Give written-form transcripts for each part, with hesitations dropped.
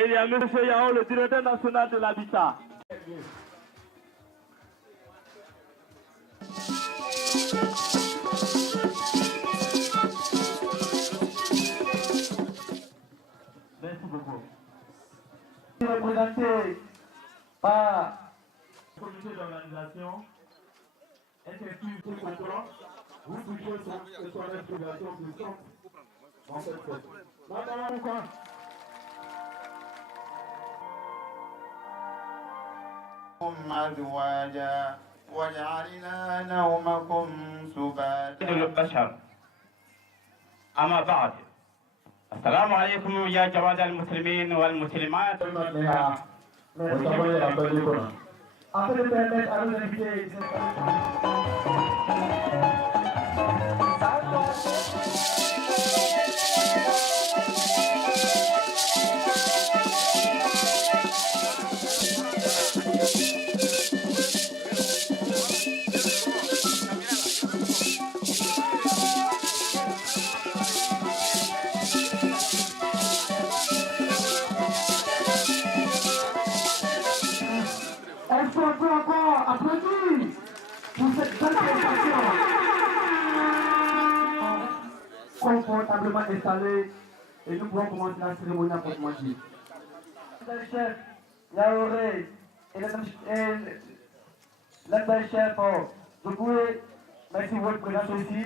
Il y a M. Yao, le directeur national de l'habitat. Merci beaucoup. Représenté par le comité d'organisation, effectue tout contrôle, vous touchez son inspiration puissante dans cette fête. Madame quoi? أزواجا وجعلنا نومكم سباتا البشر. أما بعد السلام عليكم يا جماعة المسلمين والمسلمات. Est-ce qu'on peut encore applaudir pour cette belle prestation? Confortablement installé et nous pouvons commencer la cérémonie à proprement dit. Le chef Yaoré et le chef Dugoué, merci pour votre présence aussi.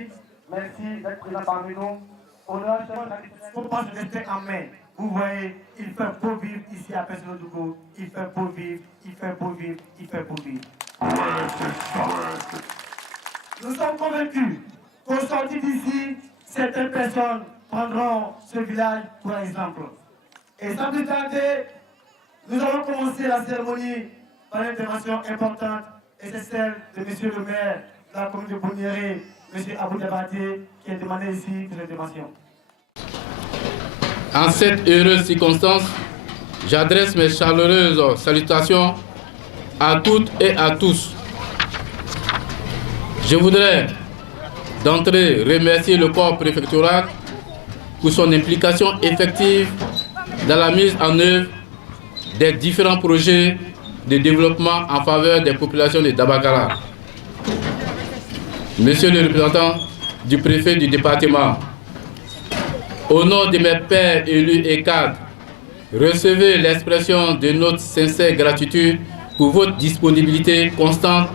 Merci d'être présent parmi nous. On a un chef traditionnel. On passe le respect en main. Vous voyez, il fait beau vivre ici à Pessinodougo. Il fait beau vivre, il fait beau vivre, il fait beau vivre. Nous sommes convaincus qu'au sortir d'ici, certaines personnes prendront ce village pour exemple. Et sans plus tarder, nous allons commencer la cérémonie par une intervention importante, et c'est celle de M. le maire de la commune de Bouniéré, M. Abou Dabaté, qui a demandé ici cette intervention. En cette heureuse circonstance, j'adresse mes chaleureuses salutations à toutes et à tous. Je voudrais d'entrée remercier le corps préfectoral pour son implication effective dans la mise en œuvre des différents projets de développement en faveur des populations de Dabakala. Monsieur le représentant du préfet du département, au nom de mes pairs élus et cadres, recevez l'expression de notre sincère gratitude pour votre disponibilité constante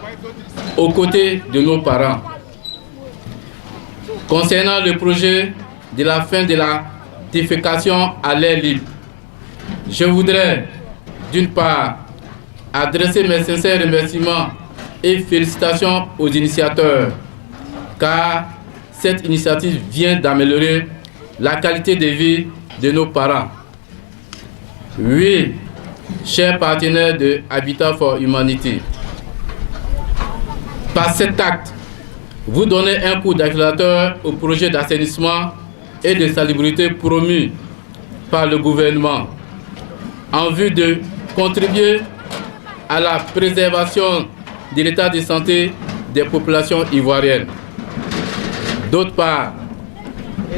aux côtés de nos parents. Concernant le projet de la fin de la défécation à l'air libre, je voudrais d'une part adresser mes sincères remerciements et félicitations aux initiateurs, car cette initiative vient d'améliorer la qualité de vie de nos parents. Oui, chers partenaires de Habitat for Humanity, par cet acte, vous donnez un coup d'accélérateur au projet d'assainissement et de salubrité promu par le gouvernement en vue de contribuer à la préservation de l'état de santé des populations ivoiriennes. D'autre part,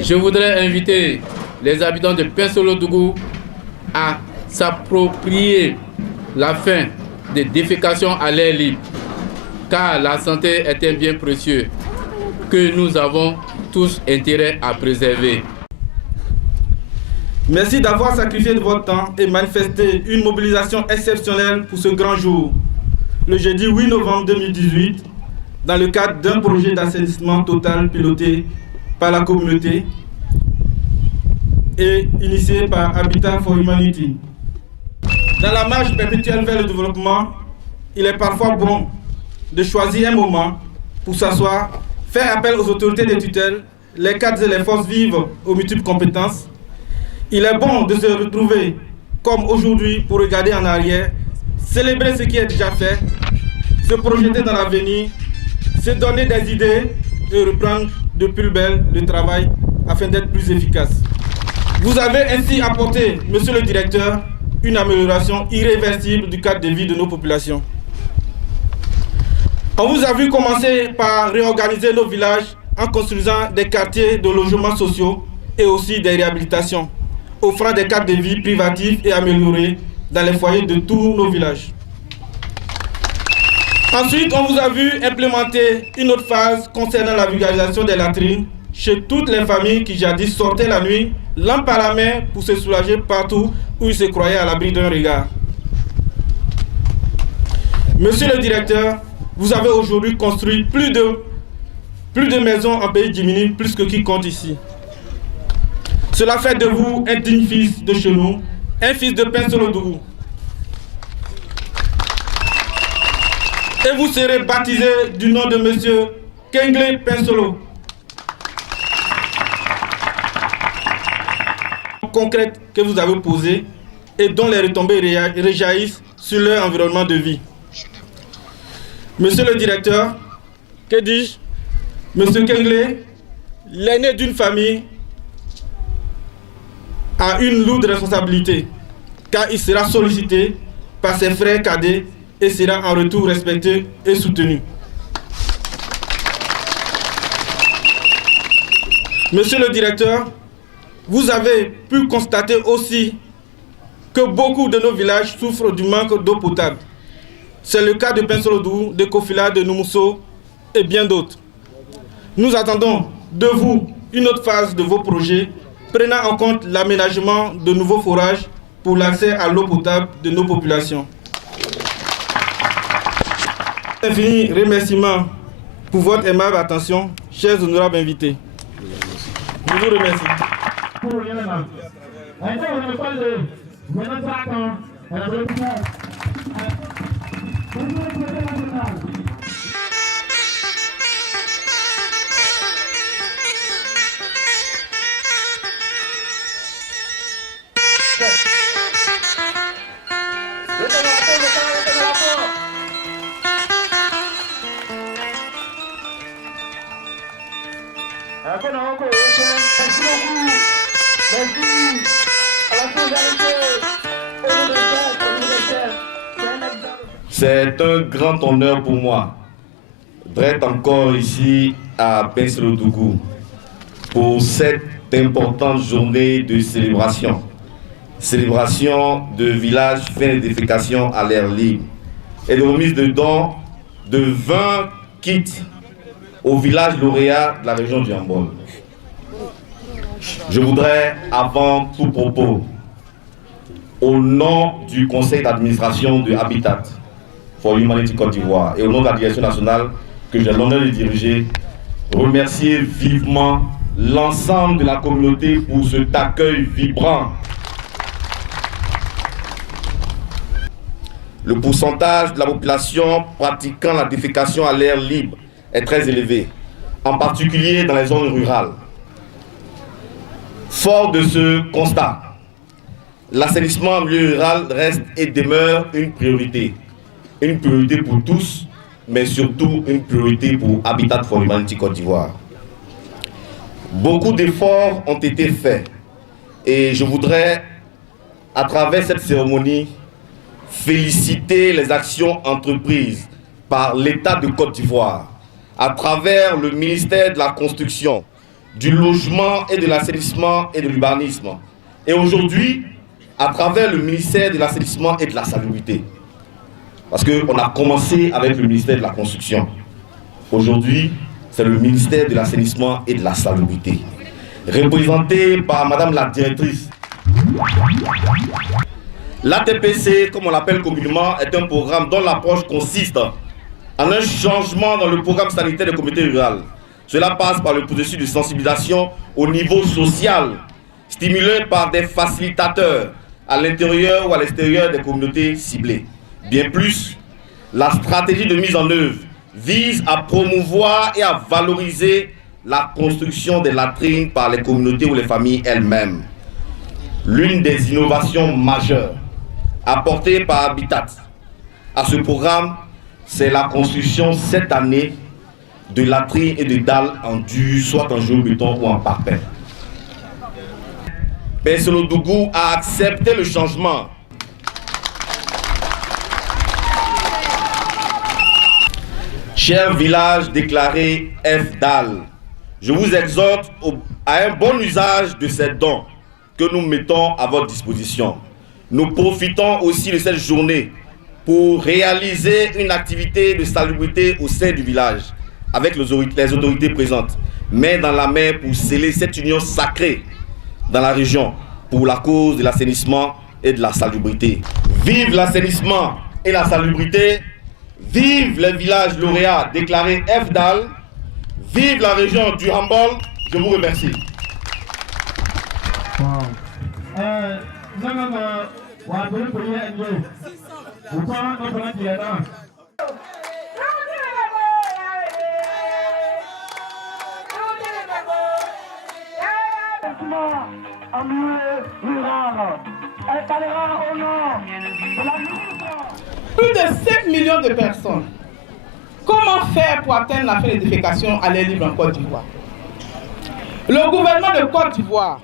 je voudrais inviter les habitants de Pinsolo-Dougou à s'approprier la fin des défécations à l'air libre, car la santé est un bien précieux que nous avons tous intérêt à préserver. Merci d'avoir sacrifié de votre temps et manifesté une mobilisation exceptionnelle pour ce grand jour, le jeudi 8 novembre 2018, dans le cadre d'un projet d'assainissement total piloté par la communauté et initié par Habitat for Humanity. Dans la marche perpétuelle vers le développement, il est parfois bon de choisir un moment pour s'asseoir, faire appel aux autorités des tutelles, les cadres et les forces vives aux multiples compétences. Il est bon de se retrouver comme aujourd'hui pour regarder en arrière, célébrer ce qui est déjà fait, se projeter dans l'avenir, se donner des idées et reprendre de plus belle le travail afin d'être plus efficace. Vous avez ainsi apporté, monsieur le directeur, une amélioration irréversible du cadre de vie de nos populations. On vous a vu commencer par réorganiser nos villages en construisant des quartiers de logements sociaux et aussi des réhabilitations, offrant des cadres de vie privatifs et améliorés dans les foyers de tous nos villages. Ensuite, on vous a vu implémenter une autre phase concernant la vulgarisation des latrines chez toutes les familles qui jadis sortaient la nuit, lampe à la main pour se soulager partout où ils se croyaient à l'abri d'un regard. Monsieur le directeur, vous avez aujourd'hui construit plus de maisons en pays diminué, plus que quiconque ici. Cela fait de vous un digne fils de chez nous, un fils de Pinsolo-Dougou. Et vous serez baptisé du nom de monsieur Kengle Pinsolo. Concrète que vous avez posée et dont les retombées réjaillissent sur leur environnement de vie. Monsieur le directeur, que dis-je? Monsieur Kengle, l'aîné d'une famille, a une lourde responsabilité, car il sera sollicité par ses frères cadets et sera en retour respecté et soutenu. Monsieur le directeur, vous avez pu constater aussi que beaucoup de nos villages souffrent du manque d'eau potable. C'est le cas de Pinsolo-Dougou, de Kofila, de Noumousso et bien d'autres. Nous attendons de vous une autre phase de vos projets, prenant en compte l'aménagement de nouveaux forages pour l'accès à l'eau potable de nos populations. Infini remerciements pour votre aimable attention, chers honorables invités. Je vous remercie. Merci beaucoup. Merci à la solidarité. C'est un grand honneur pour moi d'être encore ici à Benselodougou pour cette importante journée de célébration. Célébration de village fin d'édification à l'air libre et de remise de dons de 20 kits au village lauréat de la région du Hambol. Je voudrais, avant tout propos, au nom du conseil d'administration de Habitat for Humanity Côte d'Ivoire et au nom de la direction nationale que j'ai l'honneur de diriger, remercier vivement l'ensemble de la communauté pour cet accueil vibrant. Le pourcentage de la population pratiquant la défécation à l'air libre est très élevé, en particulier dans les zones rurales. Fort de ce constat, l'assainissement en milieu rural reste et demeure une priorité. Une priorité pour tous, mais surtout une priorité pour Habitat for Humanity Côte d'Ivoire. Beaucoup d'efforts ont été faits et je voudrais, à travers cette cérémonie, féliciter les actions entreprises par l'État de Côte d'Ivoire, à travers le ministère de la Construction, du Logement et de l'Assainissement et de l'Urbanisme, et aujourd'hui, à travers le ministère de l'Assainissement et de la Salubrité. Parce qu'on a commencé avec le ministère de la Construction. Aujourd'hui, c'est le ministère de l'Assainissement et de la Salubrité, représenté par Madame la directrice. L'ATPC, comme on l'appelle communément, est un programme dont l'approche consiste en un changement dans le programme sanitaire des communautés rurales. Cela passe par le processus de sensibilisation au niveau social, stimulé par des facilitateurs à l'intérieur ou à l'extérieur des communautés ciblées. Bien plus, la stratégie de mise en œuvre vise à promouvoir et à valoriser la construction des latrines par les communautés ou les familles elles-mêmes. L'une des innovations majeures apportées par Habitat à ce programme, c'est la construction cette année de latrines et de dalles en dur, soit en géobéton ou en parpaing. Benselodougou a accepté le changement. Cher village déclaré FDAL, je vous exhorte à un bon usage de ces dons que nous mettons à votre disposition. Nous profitons aussi de cette journée pour réaliser une activité de salubrité au sein du village avec les autorités présentes, main dans la main pour sceller cette union sacrée dans la région pour la cause de l'assainissement et de la salubrité. Vive l'assainissement et la salubrité, vive les villages lauréats déclarés FDAL, vive la région du Hambol. Je vous remercie. Plus de 5 millions de personnes. Comment faire pour atteindre la fin de l'édification à l'air libre en Côte d'Ivoire? Le gouvernement de Côte d'Ivoire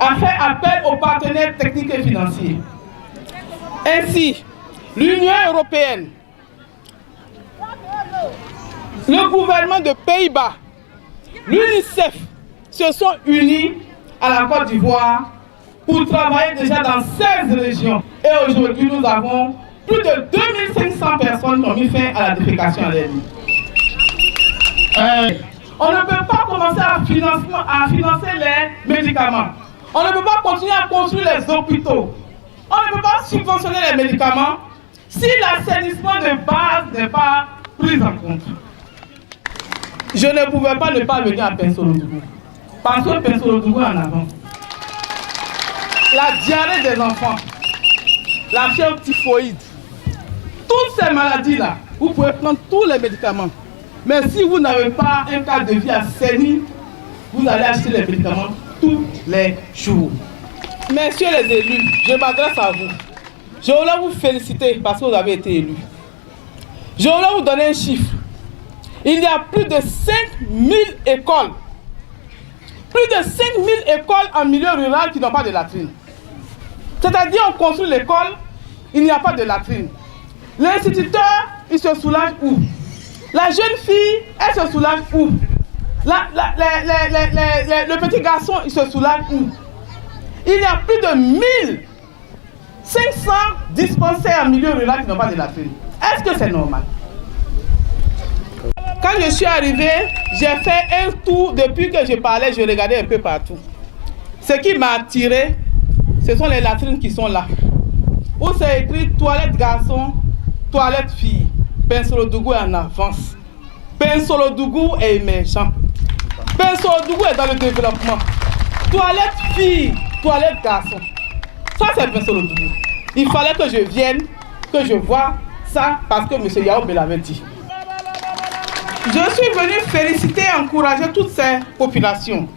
a fait appel aux partenaires techniques et financiers. Ainsi, l'Union européenne, le gouvernement de Pays-Bas, l'UNICEF se sont unis à la Côte d'Ivoire pour travailler déjà dans 16 régions. Et aujourd'hui, nous avons plus de 2500 personnes qui ont mis fin à la défécation à l'air libre. On ne peut pas commencer à financer les médicaments. On ne peut pas continuer à construire les hôpitaux. On ne peut pas subventionner les médicaments si l'assainissement de base n'est pas pris en compte. Je ne pouvais pas ne pas venir à Benselodougou. Parce que Benselodougou est en avant. La diarrhée des enfants, la fièvre typhoïde, toutes ces maladies-là, vous pouvez prendre tous les médicaments. Mais si vous n'avez pas un cadre de vie assaini, vous allez acheter les médicaments tous les jours. Messieurs les élus, je m'adresse à vous. Je voulais vous féliciter parce que vous avez été élus. Je voulais vous donner un chiffre. Il y a plus de 5000 écoles. Plus de 5000 écoles en milieu rural qui n'ont pas de latrine. C'est-à-dire on construit l'école, il n'y a pas de latrine. L'instituteur, il se soulage où? La jeune fille, elle se soulage où? Le petit garçon, il se soulage où? Il y a plus de 1500 dispensaires en milieu rural qui n'ont pas de latrine. Est-ce que c'est normal? Quand je suis arrivé, j'ai fait un tour. Depuis que je parlais, je regardais un peu partout. Ce qui m'a attiré, ce sont les latrines qui sont là. Où c'est écrit toilette garçon, toilette fille. Pensolodougou est en avance. Pensolodougou est émergent. Pensolodougou est dans le développement. Toilette fille, toilette garçon. Ça, c'est Pensolodougou. Il fallait que je vienne, que je voie ça, parce que M. Yao me l'avait dit. Je suis venu féliciter et encourager toutes ces populations.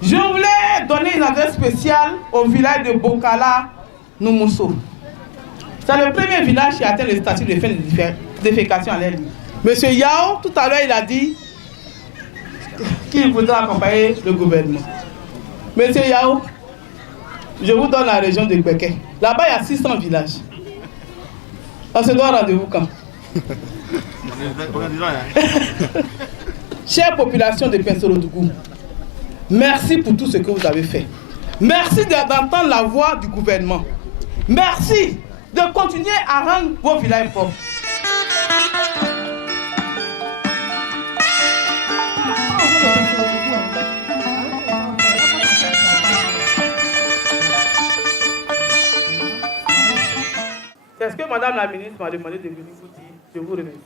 Je voulais donner une adresse spéciale au village de Bokala, Noumousso. C'est le premier village qui a atteint le statut de fin de défécation à l'air libre. Monsieur Yao, tout à l'heure, il a dit qu'il voudra accompagner le gouvernement. Monsieur Yao, je vous donne la région de Gbeke. Là-bas, il y a 600 villages. On se doit rendez-vous quand? Chère population de Pensolodougou, merci pour tout ce que vous avez fait. Merci d'entendre la voix du gouvernement. Merci de continuer à rendre vos villages propres. C'est ce que Madame la ministre m'a demandé de venir vous dire. Je vous remercie.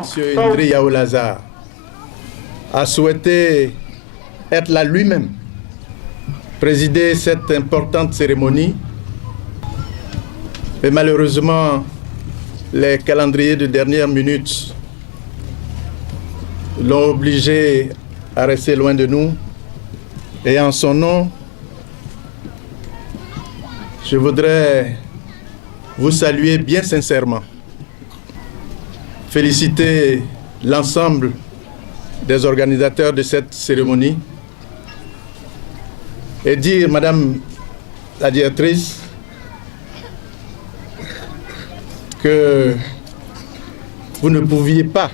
Monsieur Indri Yao Lazare a souhaité être là lui-même, présider cette importante cérémonie. Mais malheureusement, les calendriers de dernière minute l'ont obligé à rester loin de nous. Et en son nom, je voudrais vous saluer bien sincèrement, féliciter l'ensemble des organisateurs de cette cérémonie et dire, Madame la directrice, que vous ne pouviez pas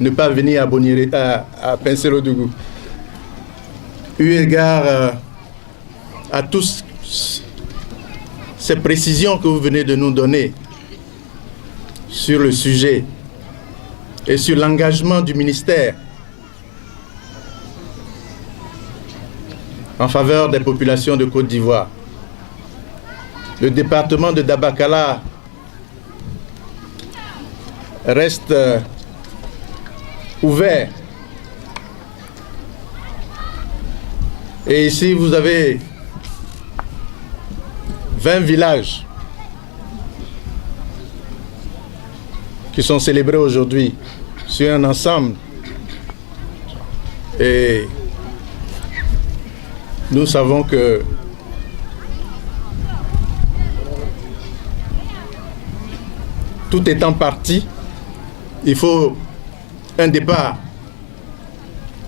ne pas venir à Pensolodougou. Eu égard à tous ces précisions que vous venez de nous donner sur le sujet et sur l'engagement du ministère en faveur des populations de Côte d'Ivoire. Le département de Dabakala reste ouvert. Et ici, vous avez 20 villages qui sont célébrés aujourd'hui sur un ensemble. Et nous savons que tout étant parti, il faut un départ.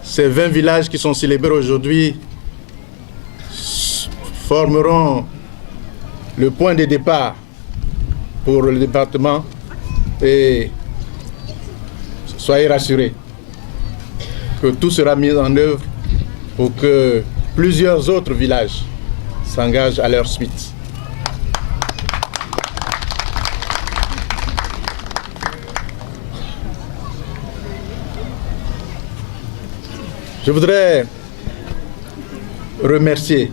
Ces 20 villages qui sont célébrés aujourd'hui formeront le point de départ pour le département et soyez rassurés que tout sera mis en œuvre pour que plusieurs autres villages s'engagent à leur suite. Je voudrais remercier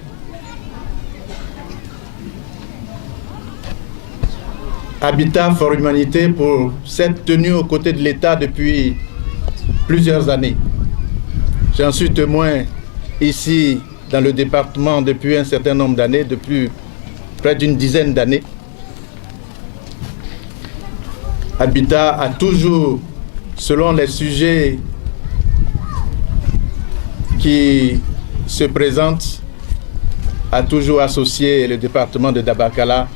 Habitat for Humanité pour s'être tenu aux côtés de l'État depuis plusieurs années. J'en suis témoin ici dans le département depuis un certain nombre d'années, depuis près d'une dizaine d'années. Habitat a toujours, selon les sujets qui se présentent, a toujours associé le département de Dabakala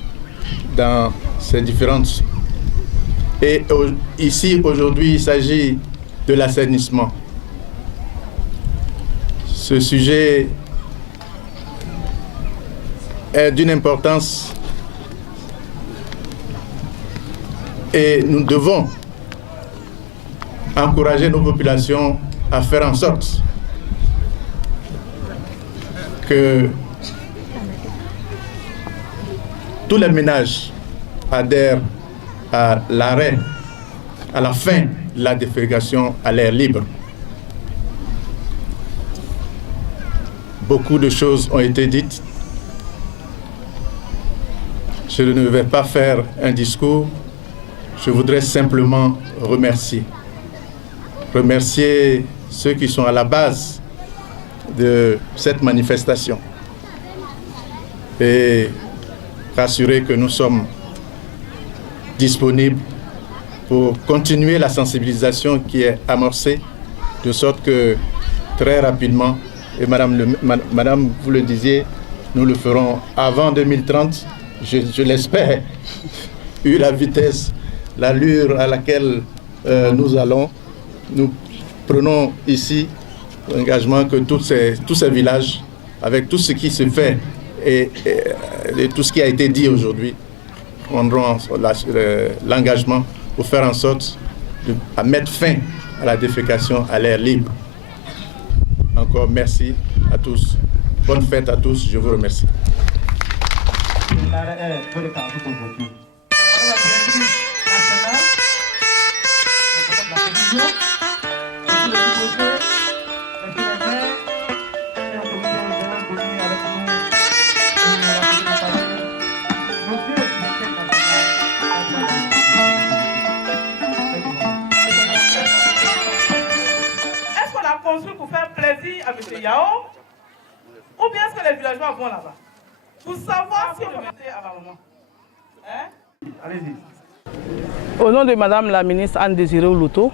dans ces différentes. Et ici, aujourd'hui, il s'agit de l'assainissement. Ce sujet est d'une importance Et nous devons encourager nos populations à faire en sorte que tous les ménages adhèrent à l'arrêt, à la fin de la défécation à l'air libre. Beaucoup de choses ont été dites. Je ne vais pas faire un discours. Je voudrais simplement remercier ceux qui sont à la base de cette manifestation et rassurer que nous sommes disponibles pour continuer la sensibilisation qui est amorcée, de sorte que très rapidement, et Madame, vous le disiez, nous le ferons avant 2030, je l'espère, eu la vitesse, l'allure à laquelle nous allons. Nous prenons ici l'engagement que tous ces villages, avec tout ce qui se fait et tout ce qui a été dit aujourd'hui, prendront l'engagement pour faire en sorte de mettre fin à la défécation à l'air libre. Encore merci à tous. Bonne fête à tous. Je vous remercie. Pour faire plaisir à M. Yao, ou bien est-ce que les villageois vont là-bas pour savoir si on va à la maman. Hein? Allez-y. Au nom de Madame la ministre Anne-Désirée Louto,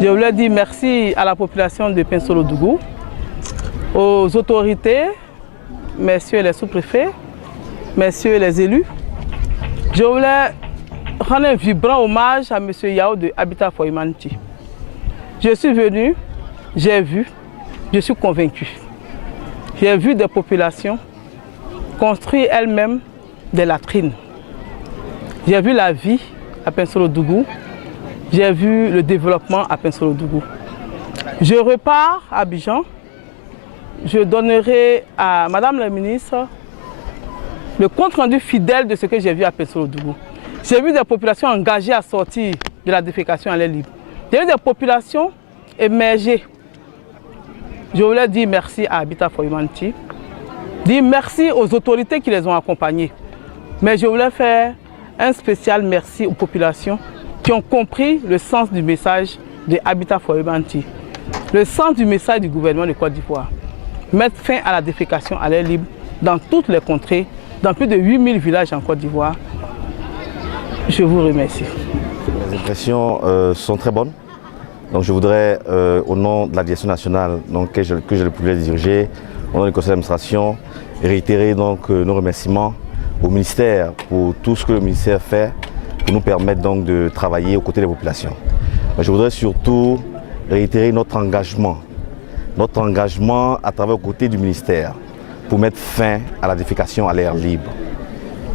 je voulais dire merci à la population de Pinsolo-Dougou, aux autorités, messieurs les sous-préfets, messieurs les élus. Je voulais rendre un vibrant hommage à M. Yao de Habitat for Humanity. Je suis venu. J'ai vu, je suis convaincu. J'ai vu des populations construire elles-mêmes des latrines. J'ai vu la vie à Pinsolo-Dougou. J'ai vu le développement à Pinsolo-Dougou. Je repars à Abidjan. Je donnerai à Madame la ministre le compte-rendu fidèle de ce que j'ai vu à Pinsolo-Dougou. J'ai vu des populations engagées à sortir de la défécation à l'air libre. J'ai vu des populations émerger. Je voulais dire merci à Habitat for Humanity, dire merci aux autorités qui les ont accompagnés. Mais je voulais faire un spécial merci aux populations qui ont compris le sens du message de Habitat for Humanity, le sens du message du gouvernement de Côte d'Ivoire. Mettre fin à la défécation à l'air libre dans toutes les contrées, dans plus de 8000 villages en Côte d'Ivoire. Je vous remercie. Les impressions sont très bonnes. Donc je voudrais, au nom de la direction nationale que j'ai le privilège de diriger, au nom du conseil d'administration, réitérer donc, nos remerciements au ministère pour tout ce que le ministère fait pour nous permettre donc, de travailler aux côtés des populations. Mais je voudrais surtout réitérer notre engagement à travers aux côtés du ministère pour mettre fin à la défécation à l'air libre.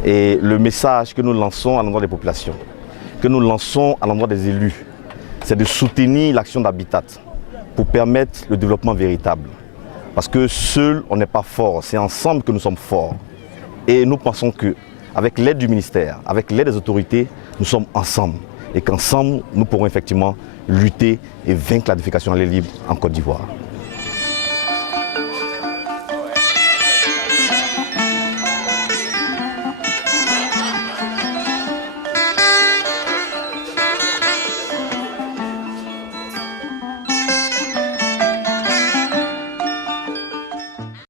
Et le message que nous lançons à l'endroit des populations, que nous lançons à l'endroit des élus, c'est de soutenir l'action d'Habitat pour permettre le développement véritable. Parce que seul, on n'est pas fort, c'est ensemble que nous sommes forts. Et nous pensons qu'avec l'aide du ministère, avec l'aide des autorités, nous sommes ensemble. Et qu'ensemble, nous pourrons effectivement lutter et vaincre la défécation à l'air libre en Côte d'Ivoire.